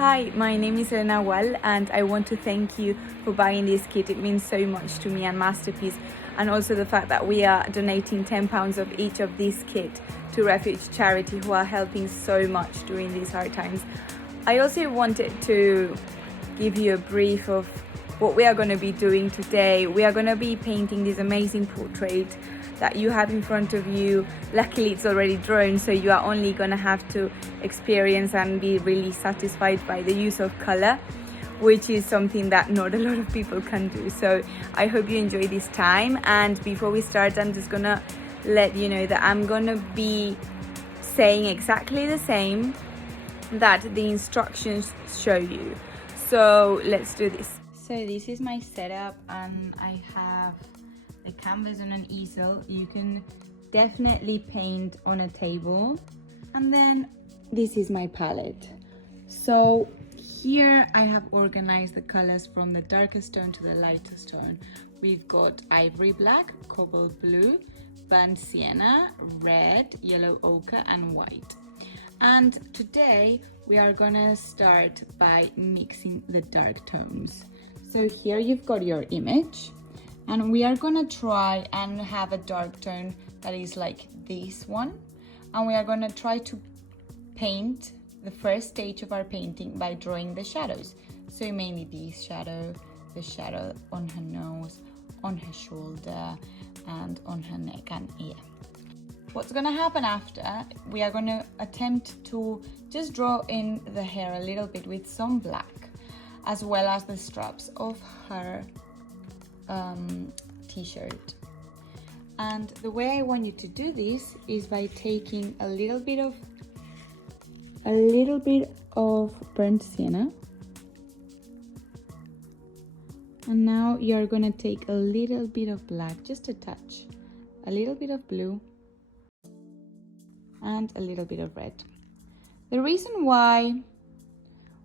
Hi, my name is Elena Gual, and I want to thank you for buying this kit. It means so much to me and Masterpeace, and also the fact that we are donating £10 of each of this kit to Refuge Charity, who are helping so much during these hard times. I also wanted to give you a brief of what we are going to be doing today. We are going to be painting this amazing portrait that you have in front of you. Luckily it's already drawn, so you are only going to have to experience and be really satisfied by the use of color, which is something that not a lot of people can do. So I hope you enjoy this time, and before we start, I'm just gonna let you know that I'm gonna be saying exactly the same that the instructions show you. So let's do this. So this is my setup, and I have the canvas on an easel. You can definitely paint on a table, and then this is my palette. So here I have organized the colors from the darkest tone to the lightest tone. We've got ivory black, cobalt blue, burnt sienna, red, yellow ochre, and white. And today we are gonna start by mixing the dark tones. So here you've got your image, and we are gonna try and have a dark tone that is like this one. And we are gonna try to paint the first stage of our painting by drawing the shadows. So mainly this shadow, the shadow on her nose, on her shoulder, and on her neck and ear. What's gonna happen after, we are gonna attempt to just draw in the hair a little bit with some black, as well as the straps of her t-shirt. And the way I want you to do this is by taking a little bit of burnt sienna, and now you're gonna take a little bit of black, just a touch, a little bit of blue, and a little bit of red. The reason why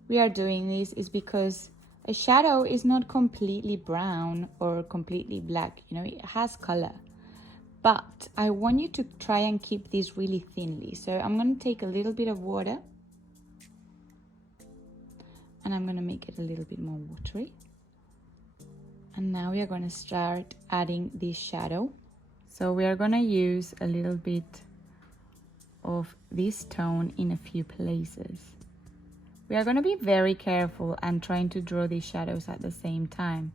we are doing this is because a shadow is not completely brown or completely black, you know, it has color. But I want you to try and keep this really thinly. So I'm going to take a little bit of water, and I'm going to make it a little bit more watery. And now we are going to start adding this shadow. So we are going to use a little bit of this tone in a few places. We are going to be very careful and trying to draw these shadows at the same time.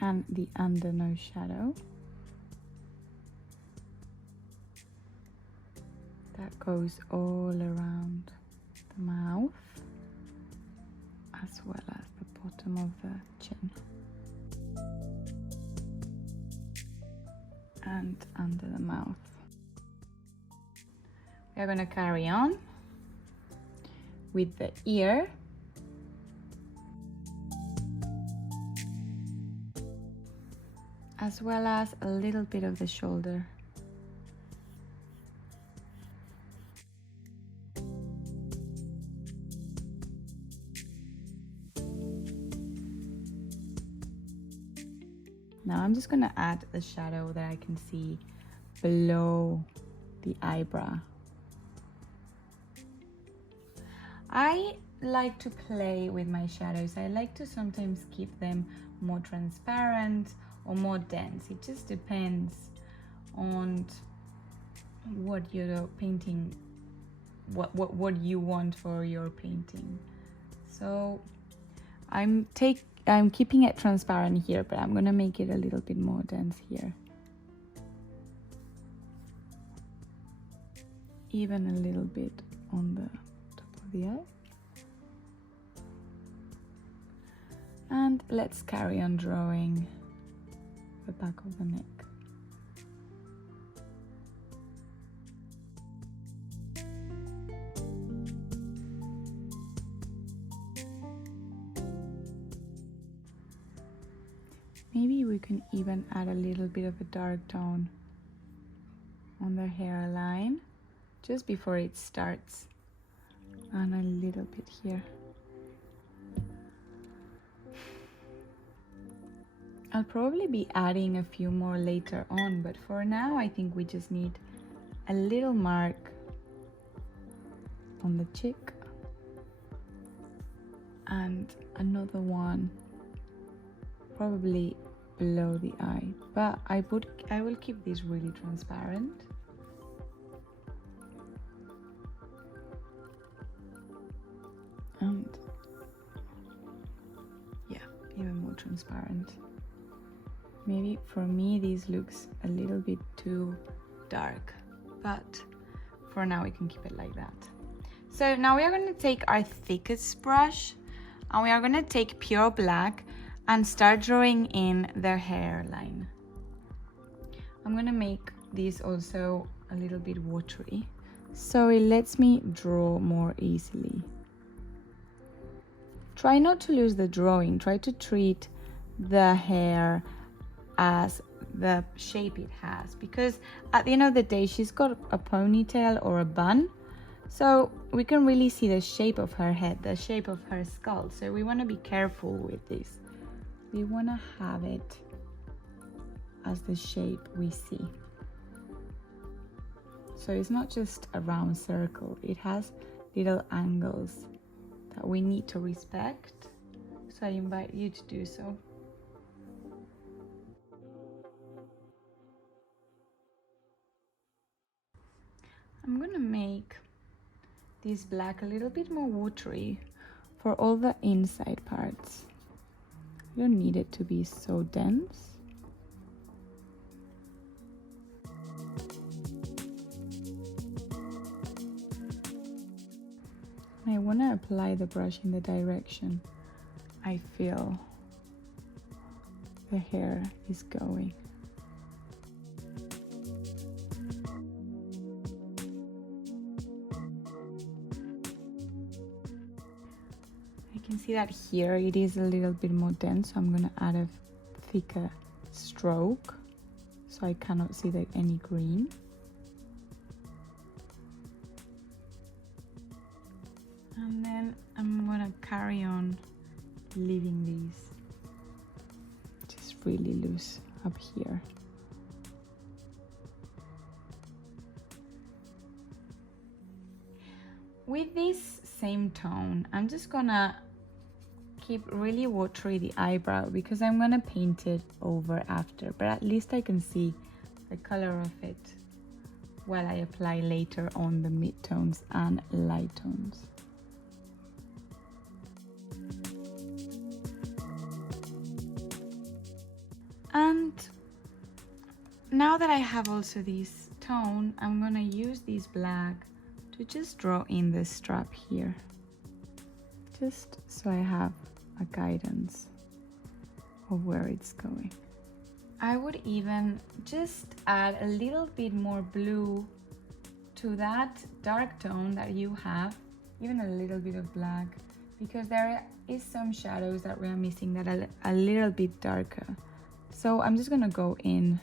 And the undernose shadow. That goes all around the mouth, as well as the bottom of the chin. And under the mouth. We're going to carry on with the ear. As well as a little bit of the shoulder. Now I'm just going to add the shadow that I can see below the eyebrow. I like to play with my shadows. I like to sometimes keep them more transparent or more dense. It just depends on what you're painting, what you want for your painting. So I'm keeping it transparent here, but I'm gonna make it a little bit more dense here. Even a little bit on the top of the eye. And let's carry on drawing the back of the neck. Maybe we can even add a little bit of a dark tone on the hairline just before it starts, and a little bit here. I'll probably be adding a few more later on, but for now I think we just need a little mark on the cheek and another one probably below the eye, but I will keep this really transparent. And yeah, even more transparent. Maybe for me this looks a little bit too dark, but for now we can keep it like that. So now we are going to take our thickest brush and we are going to take pure black and start drawing in their hairline. I'm going to make this also a little bit watery, so it lets me draw more easily. Try not to lose the drawing, try to treat the hair as the shape it has, because at the end of the day she's got a ponytail or a bun, so we can really see the shape of her head, the shape of her skull, so we want to be careful with this. We want to have it as the shape we see. So it's not just a round circle, it has little angles that we need to respect, so I invite you to do so. I'm gonna make this black a little bit more watery for all the inside parts. You don't need it to be so dense. I want to apply the brush in the direction I feel the hair is going. I can see that here it is a little bit more dense, so I'm going to add a thicker stroke so I cannot see any green. And then I'm gonna carry on leaving these just really loose up here. With this same tone, I'm just gonna keep really watery the eyebrow because I'm gonna paint it over after, but at least I can see the color of it while I apply later on the mid-tones and light tones. And now that I have also this tone, I'm gonna use this black to just draw in the strap here, just so I have a guidance of where it's going. I would even just add a little bit more blue to that dark tone that you have, even a little bit of black, because there is some shadows that we are missing that are a little bit darker. So I'm just gonna go in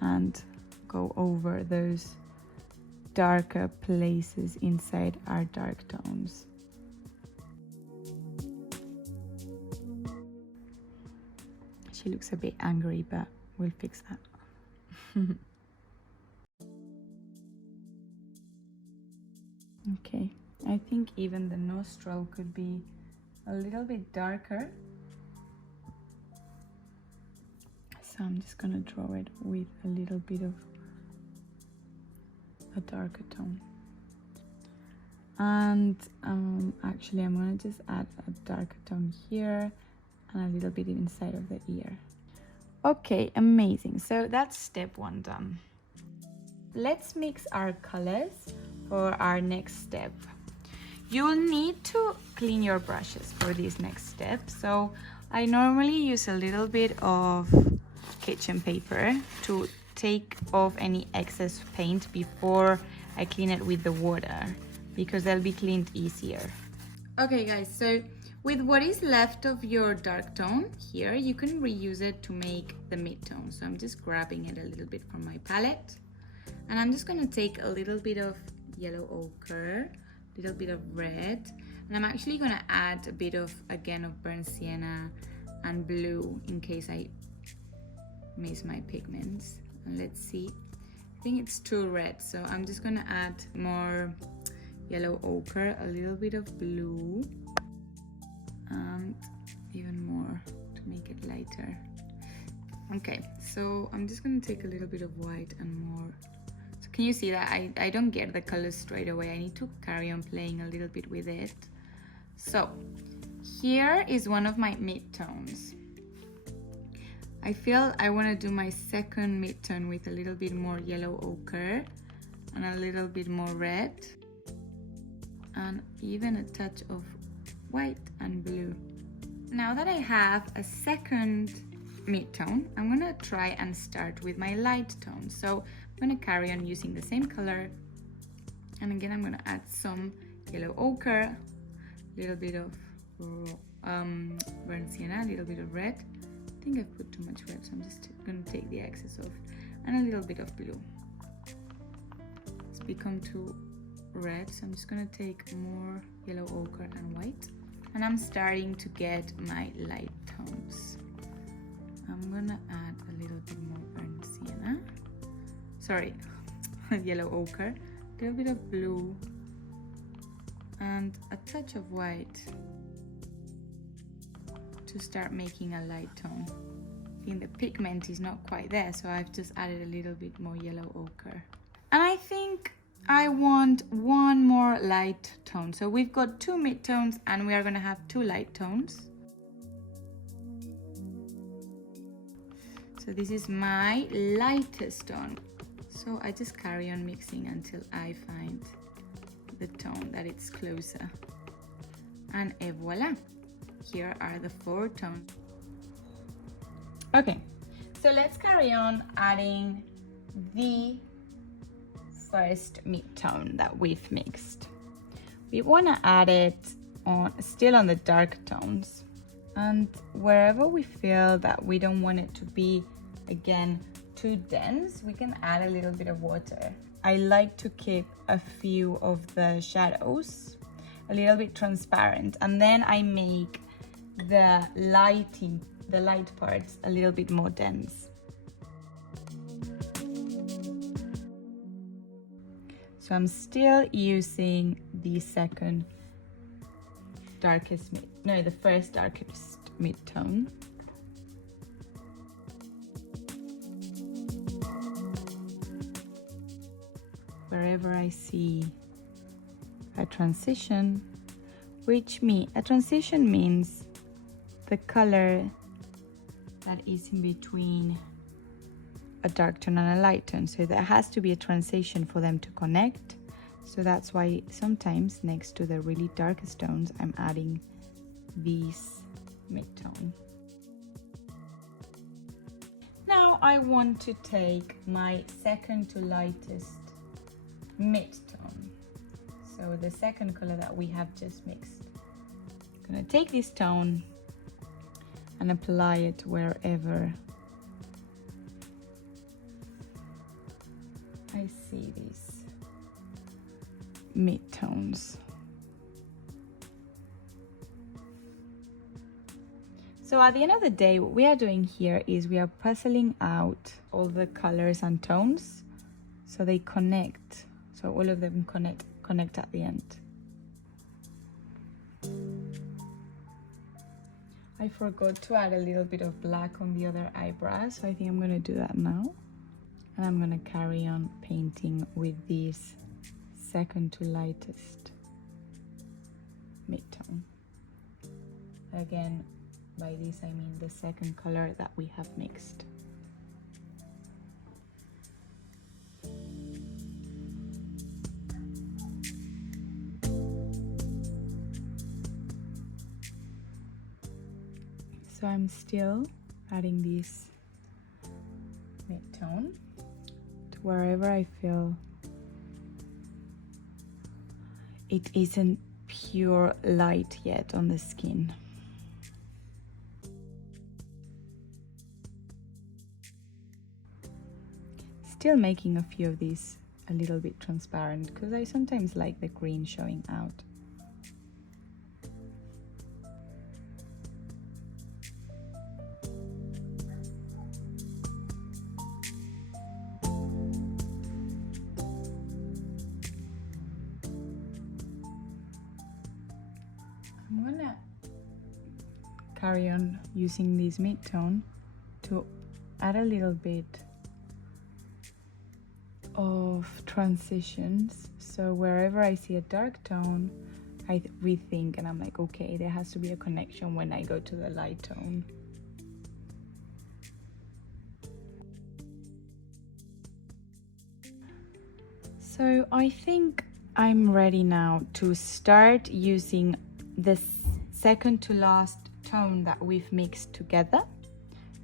and go over those darker places inside our dark tones. She looks a bit angry, but we'll fix that. Okay, I think even the nostril could be a little bit darker. So I'm just gonna draw it with a little bit of a darker tone. And actually I'm gonna just add a darker tone here and a little bit inside of the ear. Okay, amazing. So that's step one done. Let's mix our colors for our next step. You'll need to clean your brushes for this next step. So I normally use a little bit of kitchen paper to take off any excess paint before I clean it with the water, because they'll be cleaned easier. Okay guys, so with what is left of your dark tone here, you can reuse it to make the mid-tone. So I'm just grabbing it a little bit from my palette, and I'm just gonna take a little bit of yellow ochre, a little bit of red, and I'm actually gonna add a bit of, again, of burnt sienna and blue in case I miss my pigments. And let's see, I think it's too red, so I'm just gonna add more yellow ochre, a little bit of blue, and even more to make it lighter. Okay, so I'm just gonna take a little bit of white and more. So can you see that I don't get the colors straight away? I need to carry on playing a little bit with it. So here is one of my midtones. I feel I want to do my second midtone with a little bit more yellow ochre and a little bit more red and even a touch of white and blue. Now that I have a second midtone, I'm gonna try and start with my light tone. So I'm gonna carry on using the same color, and again I'm gonna add some yellow ochre, a little bit of burnt sienna, a little bit of red. I think I've put too much red, so I'm just gonna take the excess off, and a little bit of blue. It's become too red, so I'm just gonna take more yellow ochre and white, and I'm starting to get my light tones. I'm gonna add a little bit more burnt sienna, sorry, yellow ochre, a little bit of blue, and a touch of white to start making a light tone. I think the pigment is not quite there, so I've just added a little bit more yellow ochre. And I think I want one more light tone. So we've got two midtones and we are gonna have two light tones. So this is my lightest tone. So I just carry on mixing until I find the tone that it's closer. And voila, here are the four tones. Okay, so let's carry on adding the first midtone that we've mixed. We want to add it on still on the dark tones, and wherever we feel that we don't want it to be again too dense, we can add a little bit of water. I like to keep a few of the shadows a little bit transparent, and then I make the light parts a little bit more dense. So I'm still using the first darkest mid-tone. Wherever I see a transition, a transition means the color that is in between a dark tone and a light tone, so there has to be a transition for them to connect. So that's why sometimes next to the really darkest tones I'm adding these mid-tone. Now I want to take my second to lightest mid-tone, so the second color that we have just mixed. I'm gonna take this tone and apply it wherever I see these mid-tones. So at the end of the day, what we are doing here is we are puzzling out all the colors and tones so they connect, so all of them connect at the end. I forgot to add a little bit of black on the other eyebrow, so I think I'm gonna do that now. And I'm gonna carry on painting with this second to lightest mid-tone. Again, by this I mean the second color that we have mixed. So I'm still adding this mid-tone to wherever I feel it isn't pure light yet on the skin. Still making a few of these a little bit transparent because I sometimes like the green showing out. I'm gonna carry on using this mid-tone to add a little bit of transitions. So wherever I see a dark tone, I rethink and I'm like, okay, there has to be a connection when I go to the light tone. So I think I'm ready now to start using the second to last tone that we've mixed together.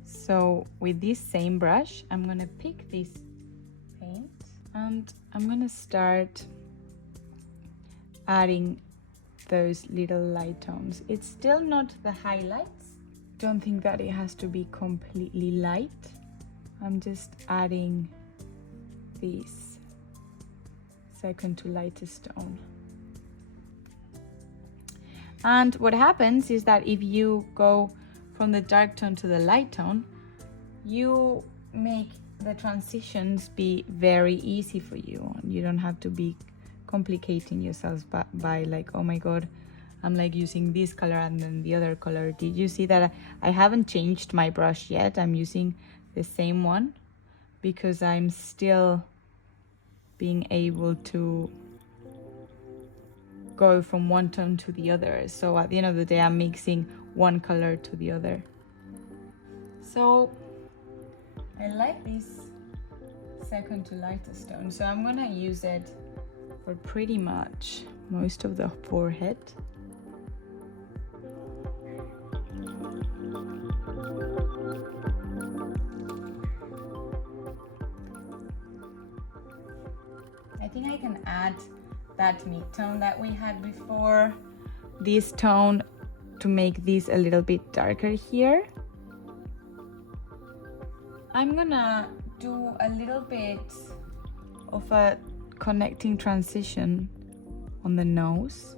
So with this same brush, I'm gonna pick this paint and I'm gonna start adding those little light tones. It's still not the highlights. Don't think that it has to be completely light. I'm just adding this second to lightest tone. And what happens is that if you go from the dark tone to the light tone, you make the transitions be very easy for you. You don't have to be complicating yourselves by like, oh my god, I'm like using this color and then the other color. Did you see that I haven't changed my brush yet? I'm using the same one because I'm still being able to go from one tone to the other. So at the end of the day, I'm mixing one color to the other. So I like this second to lightest tone, so I'm gonna use it for pretty much most of the forehead. I think I can add that mid-tone that we had before, this tone, to make this a little bit darker here. I'm gonna do a little bit of a connecting transition on the nose.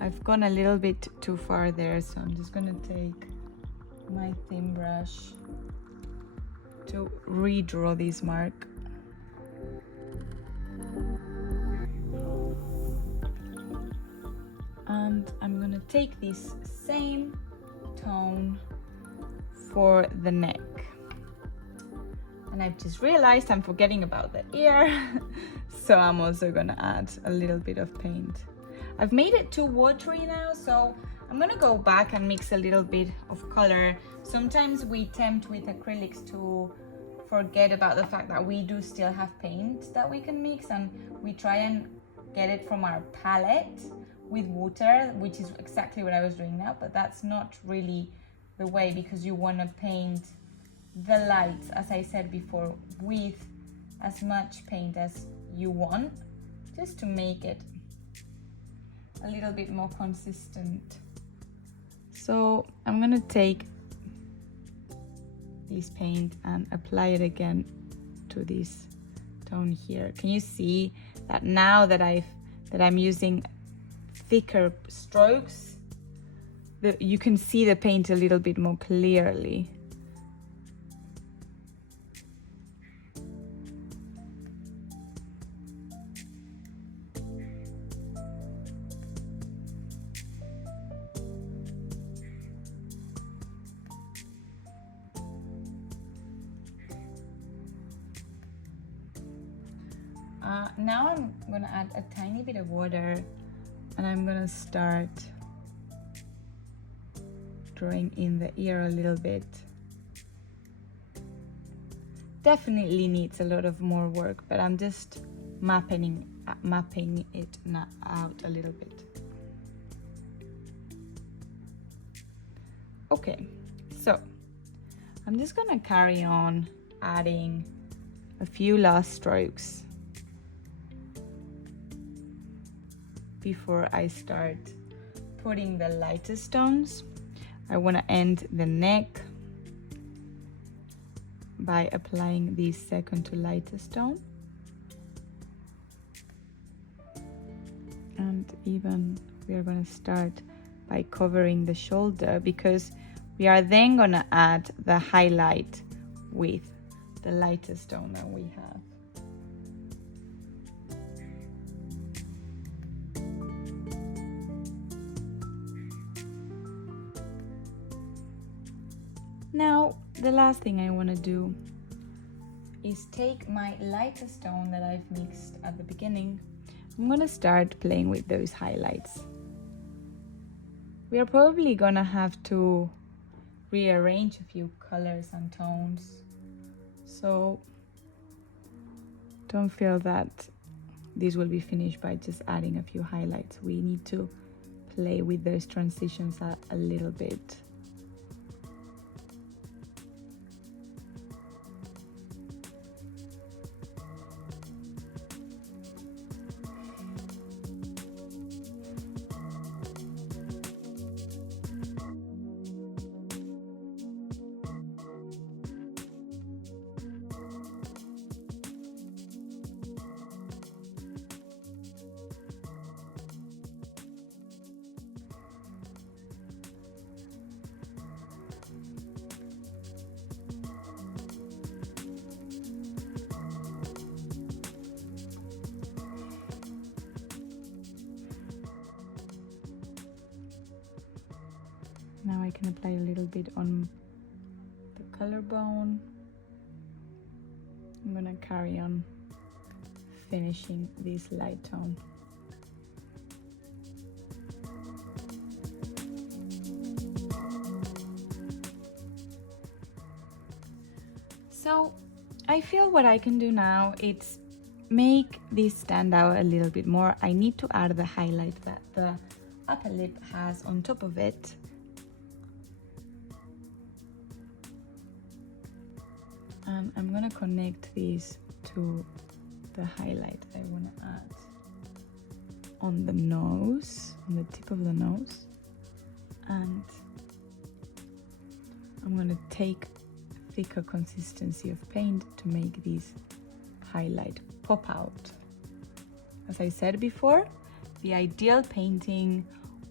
I've gone a little bit too far there, so I'm just gonna take my thin brush to redraw this mark. And I'm gonna take this same tone for the neck. And I've just realized I'm forgetting about the ear, so I'm also gonna add a little bit of paint. I've made it too watery now, so I'm gonna go back and mix a little bit of color. Sometimes we tempt with acrylics to forget about the fact that we do still have paint that we can mix, and we try and get it from our palette with water, which is exactly what I was doing now, but that's not really the way, because you want to paint the lights, as I said before, with as much paint as you want, just to make it a little bit more consistent. So I'm gonna take this paint and apply it again to this tone here. Can you see that now that I'm using thicker strokes, you can see the paint a little bit more clearly. Now I'm gonna add a tiny bit of water, and I'm gonna start drawing in the ear a little bit. Definitely needs a lot of more work, but I'm just mapping it out a little bit. Okay, so I'm just gonna carry on adding a few last strokes before I start putting the lightest tones. I want to end the neck by applying the second to lightest tone, and even we are going to start by covering the shoulder, because we are then going to add the highlight with the lightest tone that we have. Now, the last thing I want to do is take my lighter stone that I've mixed at the beginning. I'm going to start playing with those highlights. We are probably going to have to rearrange a few colors and tones. So don't feel that this will be finished by just adding a few highlights. We need to play with those transitions a little bit. Now I can apply a little bit on the collarbone. I'm gonna carry on finishing this light tone. So I feel what I can do now is make this stand out a little bit more. I need to add the highlight that the upper lip has on top of it. And I'm gonna connect these to the highlight I wanna add on the nose, on the tip of the nose. And I'm gonna take thicker consistency of paint to make this highlight pop out. As I said before, the ideal painting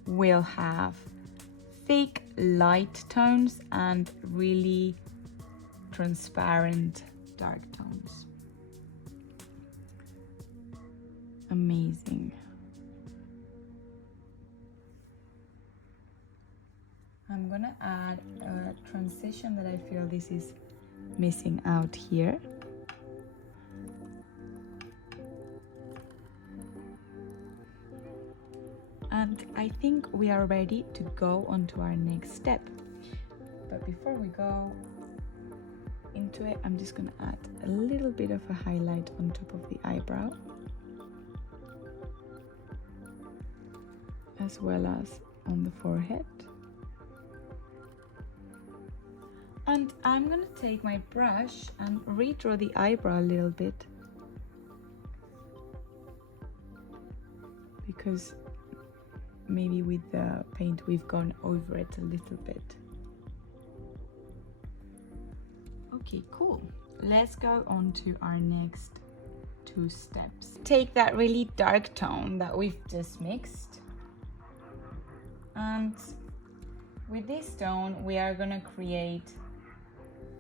will have thick light tones and really transparent dark tones. Amazing. I'm gonna add a transition that I feel this is missing out here. And I think we are ready to go on to our next step. But before we go into it, I'm just gonna add a little bit of a highlight on top of the eyebrow, as well as on the forehead. And I'm gonna take my brush and redraw the eyebrow a little bit, because maybe with the paint we've gone over it a little bit. Okay, cool. Let's go on to our next two steps. Take that really dark tone that we've just mixed, and with this tone we are gonna create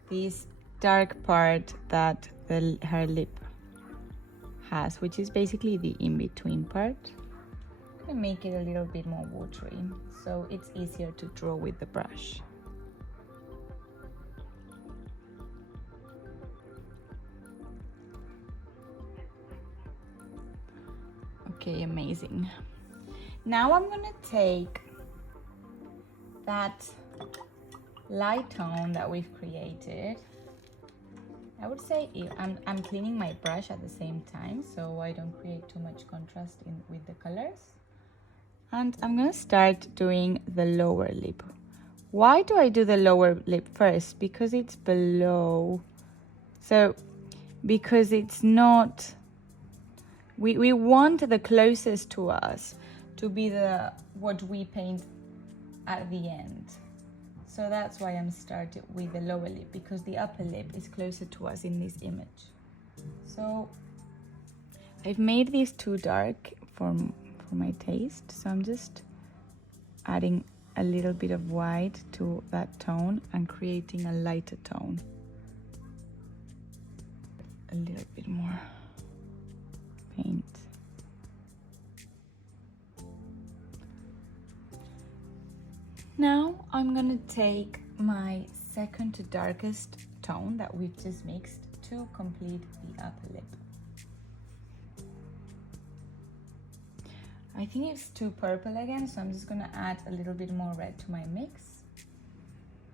this dark part that her lip has, which is basically the in-between part. I'm gonna make it a little bit more watery so it's easier to draw with the brush. Okay, amazing. Now I'm gonna take that light tone that we've created. I would say I'm cleaning my brush at the same time so I don't create too much contrast with the colors. And I'm gonna start doing the lower lip. Why do I do the lower lip first? Because it's below. So, because it's not, we want the closest to us to be what we paint at the end. So that's why I'm starting with the lower lip, because the upper lip is closer to us in this image. So I've made these too dark for my taste, so I'm just adding a little bit of white to that tone and creating a lighter tone. A little bit more paint. Now I'm gonna take my second to darkest tone that we've just mixed to complete the upper lip. I think it's too purple again, so I'm just gonna add a little bit more red to my mix.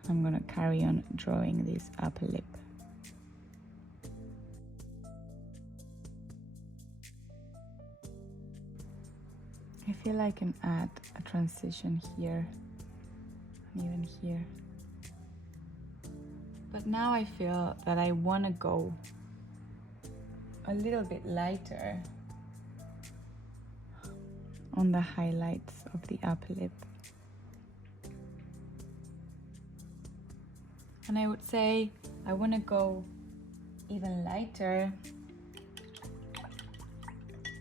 I'm gonna carry on drawing this upper lip. I feel I can add a transition here and even here. But now I feel that I want to go a little bit lighter on the highlights of the upper lip. And I would say I want to go even lighter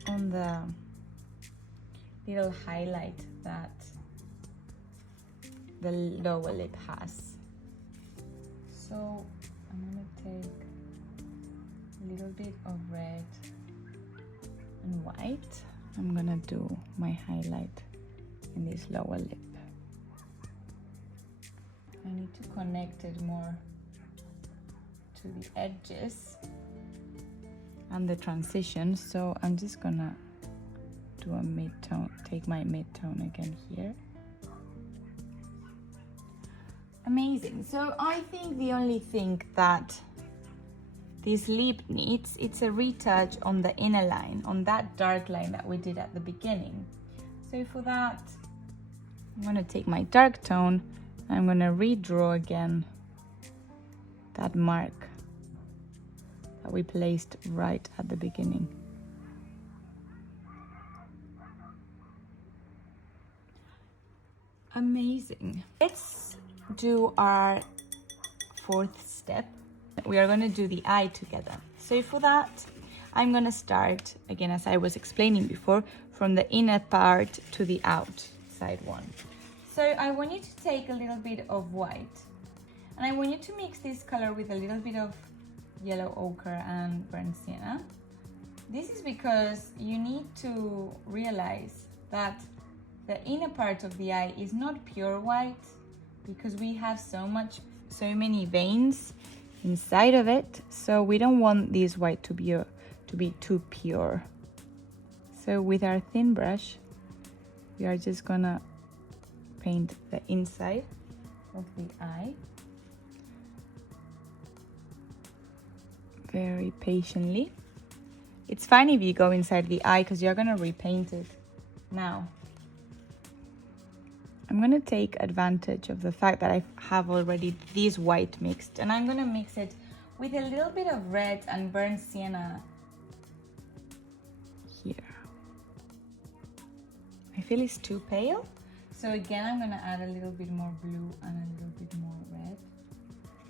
on the little highlight that the lower lip has. So I'm gonna take a little bit of red and white. I'm gonna do my highlight in this lower lip. I need to connect it more to the edges and the transition, so I'm just gonna do a mid-tone, take my mid-tone again here. Amazing. So I think the only thing that this lip needs, it's a retouch on the inner line, on that dark line that we did at the beginning. So for that, I'm gonna take my dark tone, I'm gonna redraw again that mark that we placed right at the beginning. Amazing. Let's do our fourth step. We are going to do the eye together. So for that, I'm going to start, again, as I was explaining before, from the inner part to the outside one. So I want you to take a little bit of white, and I want you to mix this color with a little bit of yellow ochre and burnt sienna. This is because you need to realize that the inner part of the eye is not pure white, because we have so many veins inside of it, so we don't want this white to be too pure. So with our thin brush, we are just gonna paint the inside of the eye very patiently. It's fine if you go inside the eye because you're gonna repaint it. Now I'm gonna take advantage of the fact that I have already this white mixed, and I'm gonna mix it with a little bit of red and burnt sienna here. I feel it's too pale, so again I'm gonna add a little bit more blue and a little bit more red,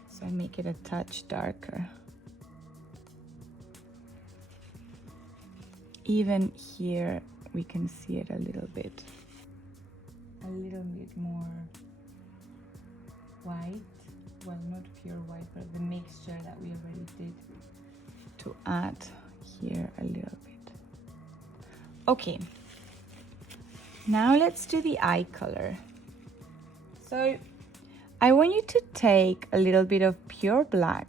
so I make it a touch darker. Even here we can see it a little bit more white, well, not pure white, but the mixture that we already did, to add here a little bit. Okay, now let's do the eye color. So I want you to take a little bit of pure black.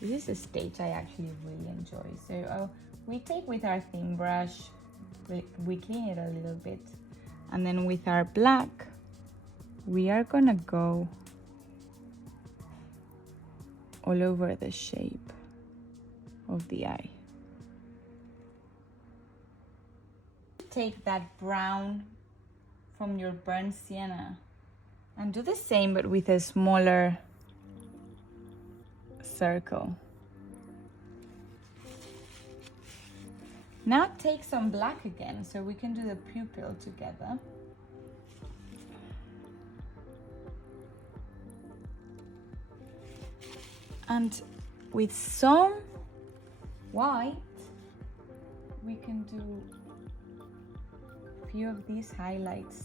This is a stage I actually really enjoy. So we take with our thin brush, we clean it a little bit, and then with our black, we are gonna go all over the shape of the eye. Take that brown from your burnt sienna and do the same, but with a smaller circle. Now take some black again, so we can do the pupil together. And with some white, we can do a few of these highlights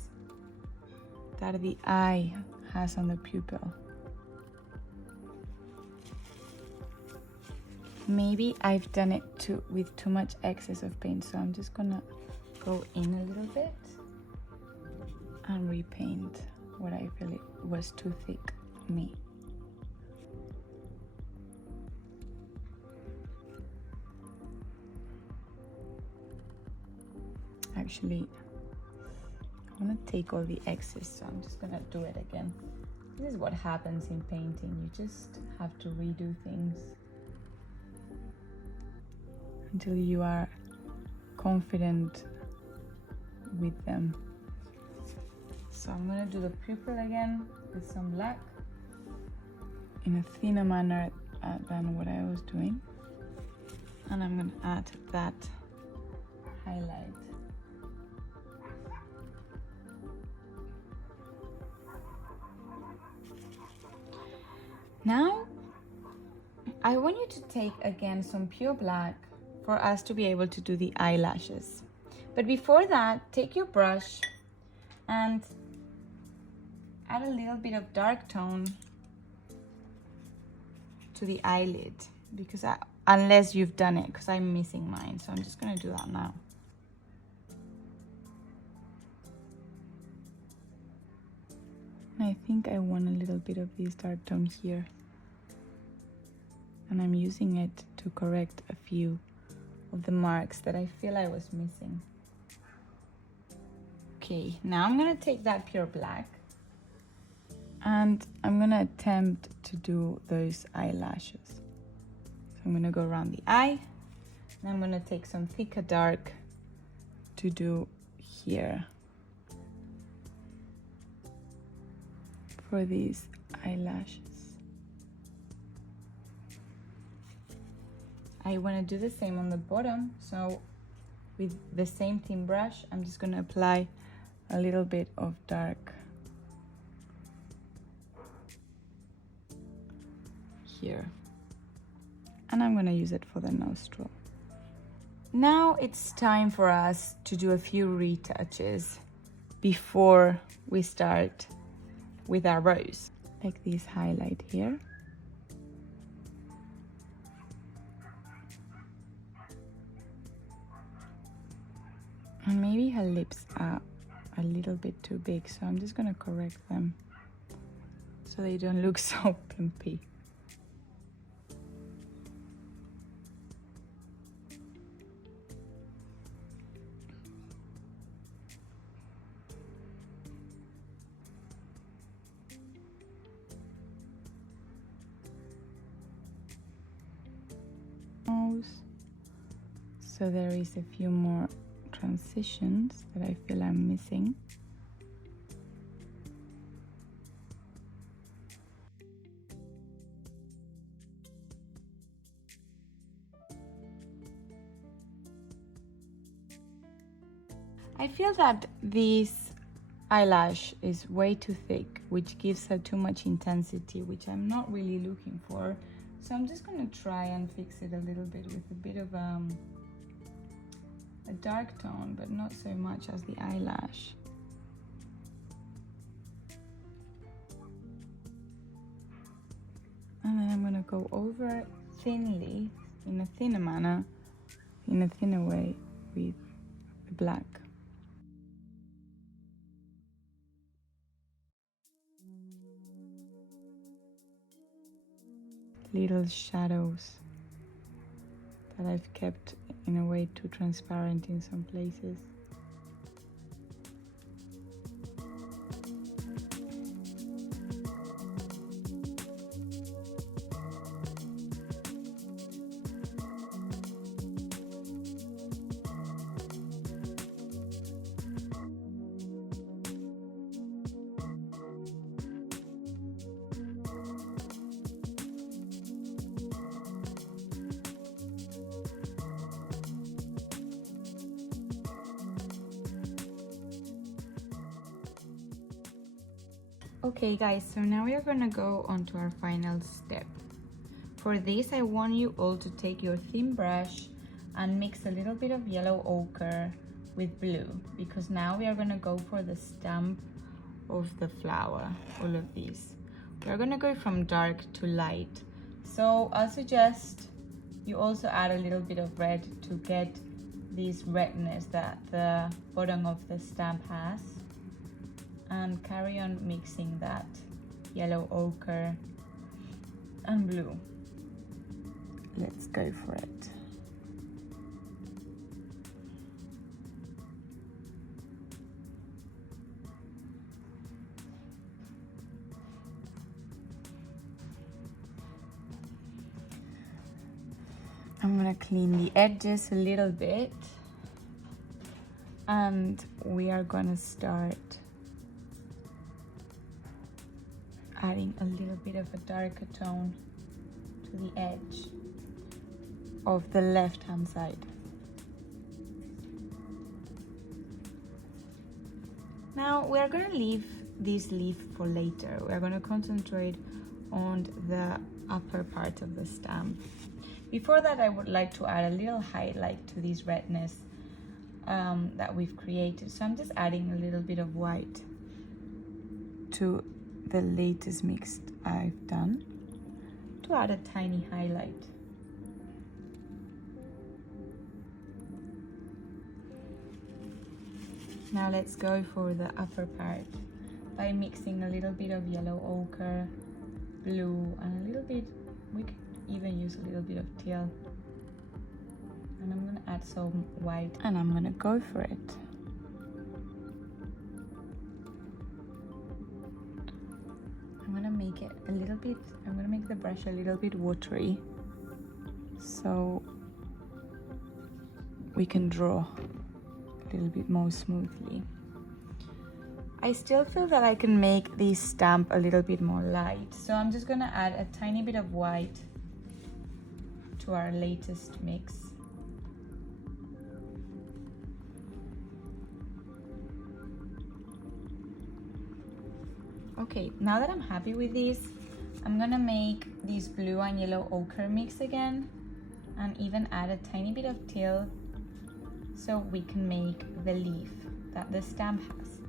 that the eye has on the pupil. Maybe I've done it with too much excess of paint, so I'm just gonna go in a little bit and repaint what I feel it was too thick me. actually, I'm gonna take all the excess, so I'm just gonna do it again. This is what happens in painting. You just have to redo things until you are confident with them. So I'm gonna do the pupil again with some black in a thinner manner than what I was doing. And I'm gonna add that highlight. Now, I want you to take again some pure black for us to be able to do the eyelashes. But before that, take your brush and add a little bit of dark tone to the eyelid, because unless you've done it, because I'm missing mine, so I'm just gonna do that now. And I think I want a little bit of this dark tone here, and I'm using it to correct a few of the marks that I feel I was missing. Okay, now I'm gonna take that pure black and I'm gonna attempt to do those eyelashes. So I'm gonna go around the eye, and I'm gonna take some thicker dark to do here for these eyelashes. I wanna do the same on the bottom, so with the same thin brush, I'm just gonna apply a little bit of dark here. And I'm gonna use it for the nostril. Now it's time for us to do a few retouches before we start with our rose. Like this highlight here. And maybe her lips are a little bit too big, so I'm just gonna correct them so they don't look so pimpy. So there is a few more transitions that I feel I'm missing. I feel that this eyelash is way too thick, which gives her too much intensity, which I'm not really looking for. So I'm just gonna try and fix it a little bit with a bit of a dark tone, but not so much as the eyelash. And then I'm gonna go over thinly, in a thinner manner, in a thinner way, with the black. Little shadows that I've kept in a way too transparent in some places. Okay guys, so now we are gonna go on to our final step. For this, I want you all to take your thin brush and mix a little bit of yellow ochre with blue, because now we are gonna go for the stamp of the flower, all of these. We're gonna go from dark to light. So I'll suggest you also add a little bit of red to get this redness that the bottom of the stamp has. And carry on mixing that yellow ochre and blue. Let's go for it. gonna clean the edges a little bit, and we are gonna start adding a little bit of a darker tone to the edge of the left hand side. Now we are going to leave this leaf for later. We are going to concentrate on the upper part of the stamp. Before that, I would like to add a little highlight to this redness that we've created. So I'm just adding a little bit of white to the latest mix I've done to add a tiny highlight. Now let's go for the upper part by mixing a little bit of yellow ochre, blue, and a little bit, we could even use a little bit of teal. And I'm gonna add some white and I'm gonna go for it. I'm gonna make it a little bit, I'm gonna make the brush a little bit watery so we can draw a little bit more smoothly. I still feel that I can make this stamp a little bit more light, so I'm just gonna add a tiny bit of white to our latest mix. Okay, now that I'm happy with this, I'm gonna make this blue and yellow ochre mix again and even add a tiny bit of teal so we can make the leaf that the stamp has.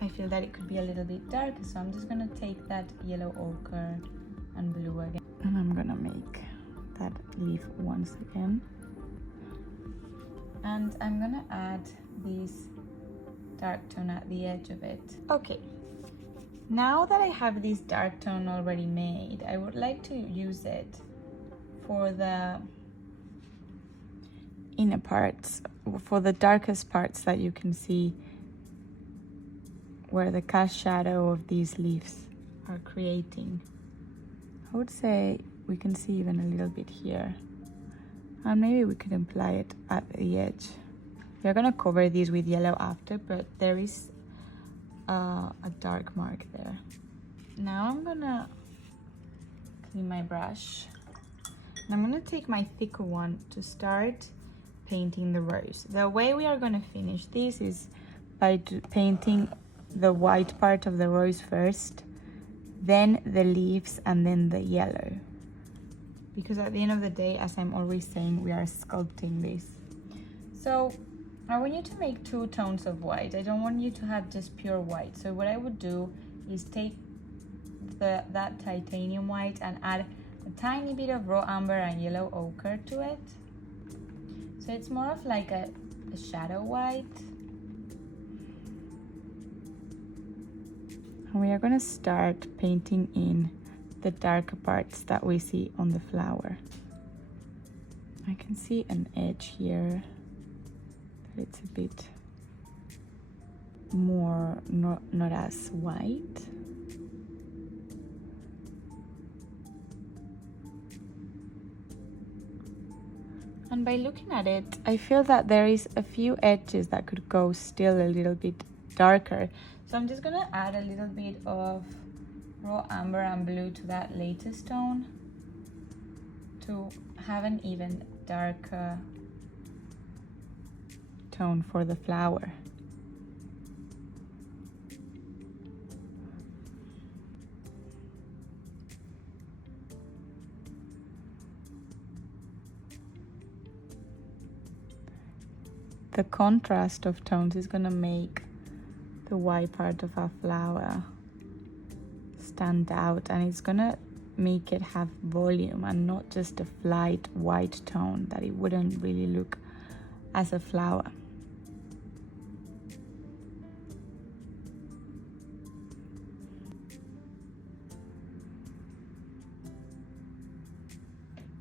I feel that it could be a little bit darker, so I'm just gonna take that yellow ochre and blue again. And I'm gonna make that leaf once again. And I'm gonna add this dark tone at the edge of it. Okay, now that I have this dark tone already made, I would like to use it for the inner parts, for the darkest parts that you can see where the cast shadow of these leaves are creating. I would say we can see even a little bit here. And maybe we could apply it at the edge. We're gonna cover these with yellow after, but there is a dark mark there. Now I'm gonna clean my brush. And I'm gonna take my thicker one to start painting the rose. The way we are gonna finish this is by painting the white part of the rose first, then the leaves, and then the yellow. Because at the end of the day, as I'm always saying, we are sculpting this. So I want you to make 2 tones of white. I don't want you to have just pure white. So what I would do is take that titanium white and add a tiny bit of raw amber and yellow ochre to it. So it's more of like a shadow white. And we are going to start painting in the darker parts that we see on the flower. I can see an edge here, but it's a bit more not as white. And by looking at it, I feel that there is a few edges that could go still a little bit darker. So I'm just gonna add a little bit of raw amber and blue to that latest tone to have an even darker tone for the flower. The contrast of tones is gonna make the white part of our flower stand out, and it's gonna make it have volume and not just a flat white tone that it wouldn't really look as a flower.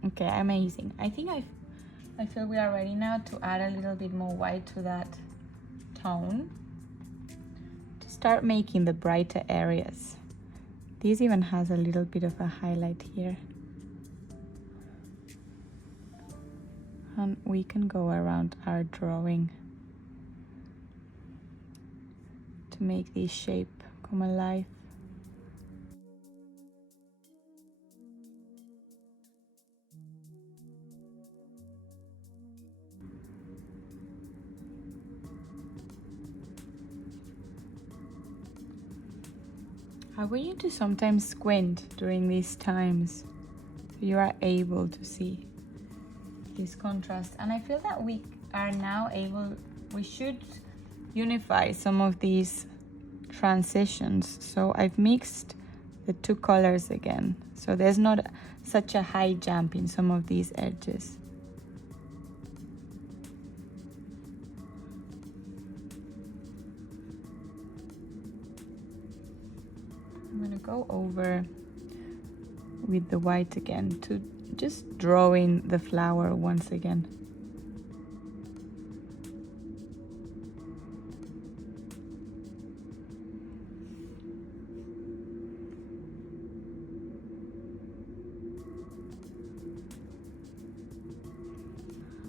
Okay, amazing. I think I feel we are ready now to add a little bit more white to that tone to start making the brighter areas. This even has a little bit of a highlight here. And we can go around our drawing to make this shape come alive. I want you to sometimes squint during these times so you are able to see this contrast. And I feel that we are now able, we should unify some of these transitions. So I've mixed the two colors again, so there's not such a high jump in some of these edges. I'm gonna go over with the white again to just draw in the flower once again.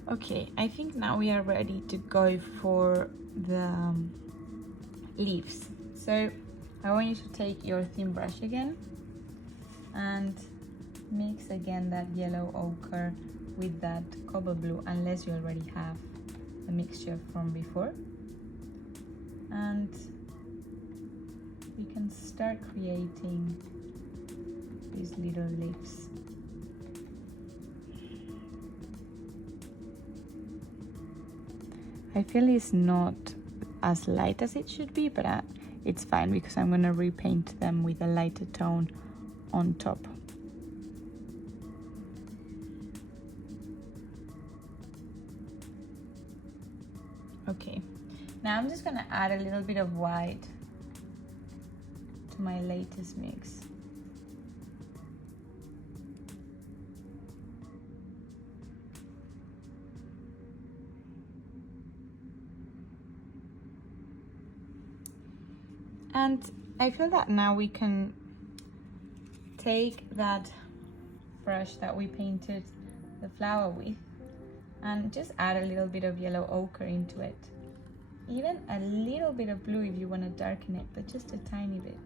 Okay, I think now we are ready to go for the leaves. So I want you to take your thin brush again and mix again that yellow ochre with that cobble blue, unless you already have a mixture from before. And you can start creating these little leaves. I feel it's not as light as it should be, but it's fine because I'm going to repaint them with a lighter tone on top. Okay, now I'm just going to add a little bit of white to my latest mix. And I feel that now we can take that brush that we painted the flower with and just add a little bit of yellow ochre into it. Even a little bit of blue if you want to darken it, but just a tiny bit.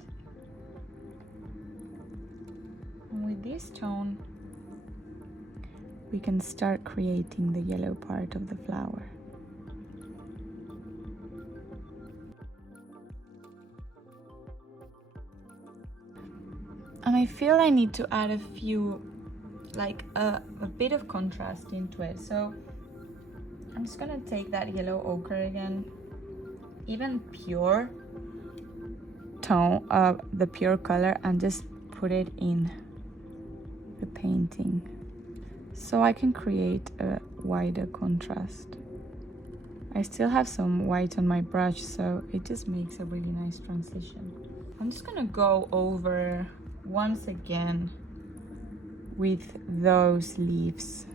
And with this tone, we can start creating the yellow part of the flower. And I feel I need to add a few, like a bit of contrast into it. So I'm just gonna take that yellow ochre again, even pure tone, the pure color, and just put it in the painting so I can create a wider contrast. I still have some white on my brush, so it just makes a really nice transition. I'm just gonna go over once again with those leaves.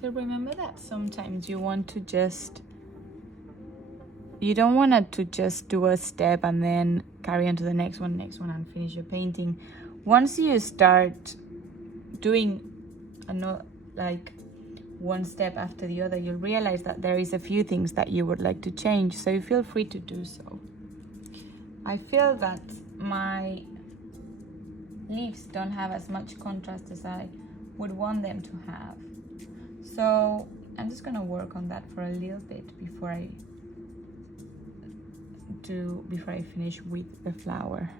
So remember that sometimes you want to you don't want to just do a step and then carry on to the next one and finish your painting. Once you start doing like one step after the other, you'll realize that there is a few things that you would like to change, so feel free to do so. I feel that my leaves don't have as much contrast as I would want them to have. So I'm just gonna work on that for a little bit before I finish with the flower.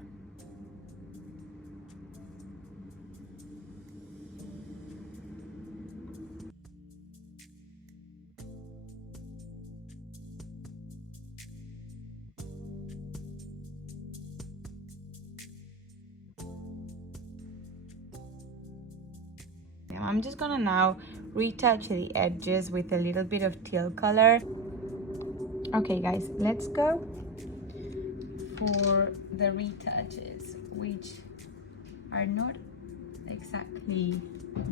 I'm just gonna now retouch the edges with a little bit of teal color. Okay guys, let's go for the retouches, which are not exactly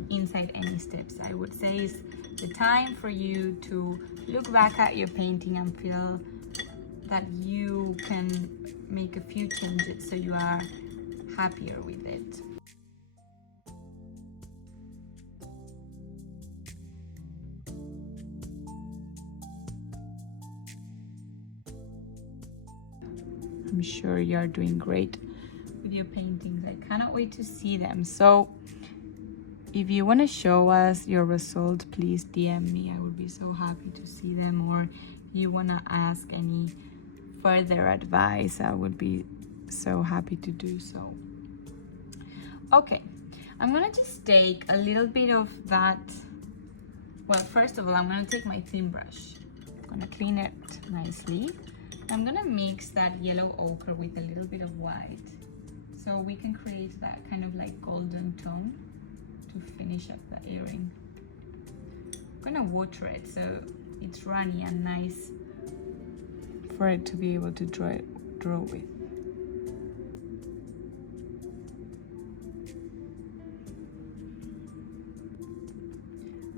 inside any steps. I would say is the time for you to look back at your painting and feel that you can make a few changes so you are happier with it. I'm sure you're doing great with your paintings. I cannot wait to see them. So if you want to show us your result, please DM me. I would be so happy to see them. Or if you want to ask any further advice, I would be so happy to do so. Okay, I'm gonna just take a little bit of that. Well, first of all, I'm gonna take my thin brush. I'm gonna clean it nicely. I'm gonna mix that yellow ochre with a little bit of white so we can create that kind of like golden tone to finish up the earring. I'm gonna water it so it's runny and nice for it to be able to draw with.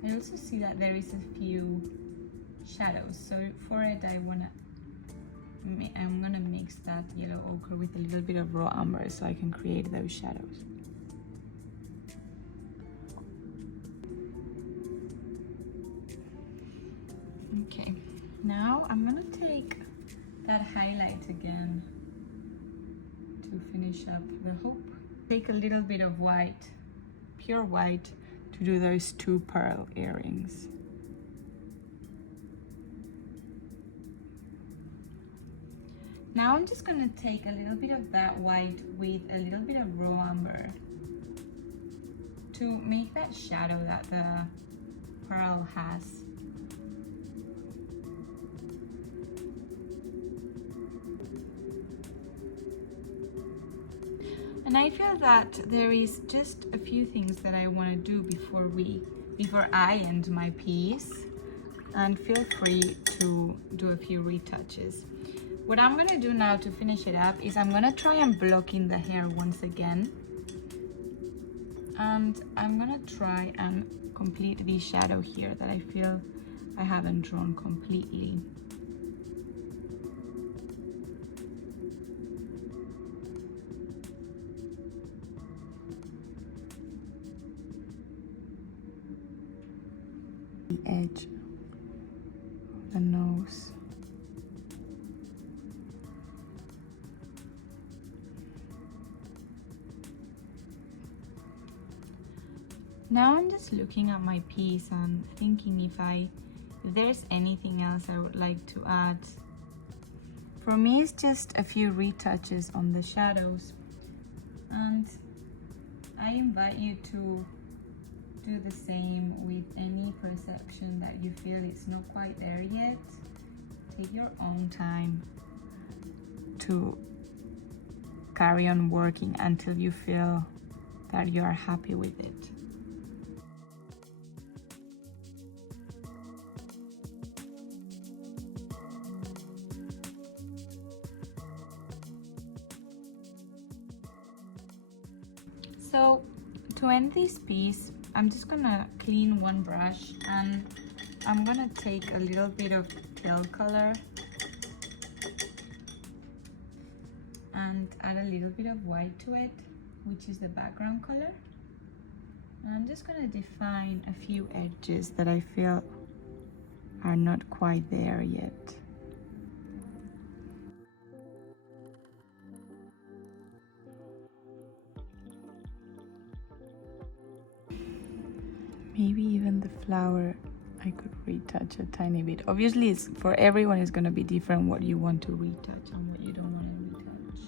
I also see that there is a few shadows, so for it I'm gonna mix that yellow ochre with a little bit of raw umber so I can create those shadows. Okay, now I'm gonna take that highlight again to finish up the hoop. Take a little bit of white, pure white, to do those two pearl earrings. Now I'm just gonna take a little bit of that white with a little bit of raw umber to make that shadow that the pearl has. And I feel that there is just a few things that I want to do before I end my piece, and feel free to do a few retouches. What I'm gonna do now to finish it up is I'm gonna try and block in the hair once again. And I'm gonna try and complete the shadow here that I feel I haven't drawn completely. The edge of the nose. Now I'm just looking at my piece and thinking if there's anything else I would like to add. For me, it's just a few retouches on the shadows, and I invite you to do the same with any perception that you feel it's not quite there yet. Take your own time to carry on working until you feel that you are happy with it. So to end this piece, I'm just gonna clean one brush and I'm gonna take a little bit of teal color and add a little bit of white to it, which is the background color. And I'm just gonna define a few edges that I feel are not quite there yet. Maybe even the flower I could retouch a tiny bit. Obviously, it's for everyone it's gonna be different what you want to retouch and what you don't want to retouch.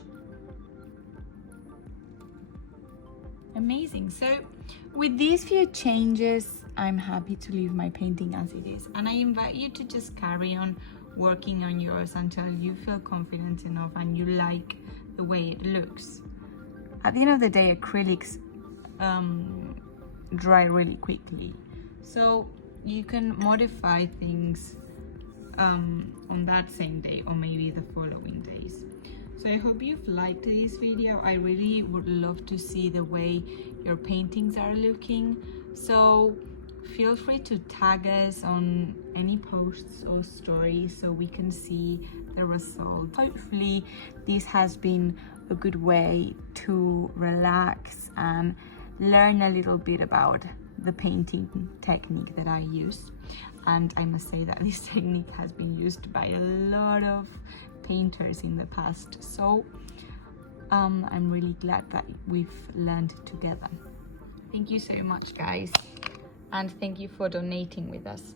Amazing. So with these few changes, I'm happy to leave my painting as it is. And I invite you to just carry on working on yours until you feel confident enough and you like the way it looks. At the end of the day, acrylics dry really quickly. So you can modify things on that same day or maybe the following days. So I hope you've liked this video. I really would love to see the way your paintings are looking. So feel free to tag us on any posts or stories so we can see the result. Hopefully this has been a good way to relax and learn a little bit about the painting technique that I use. And I must say that this technique has been used by a lot of painters in the past. So I'm really glad that we've learned together. Thank you so much, guys. And thank you for donating with us.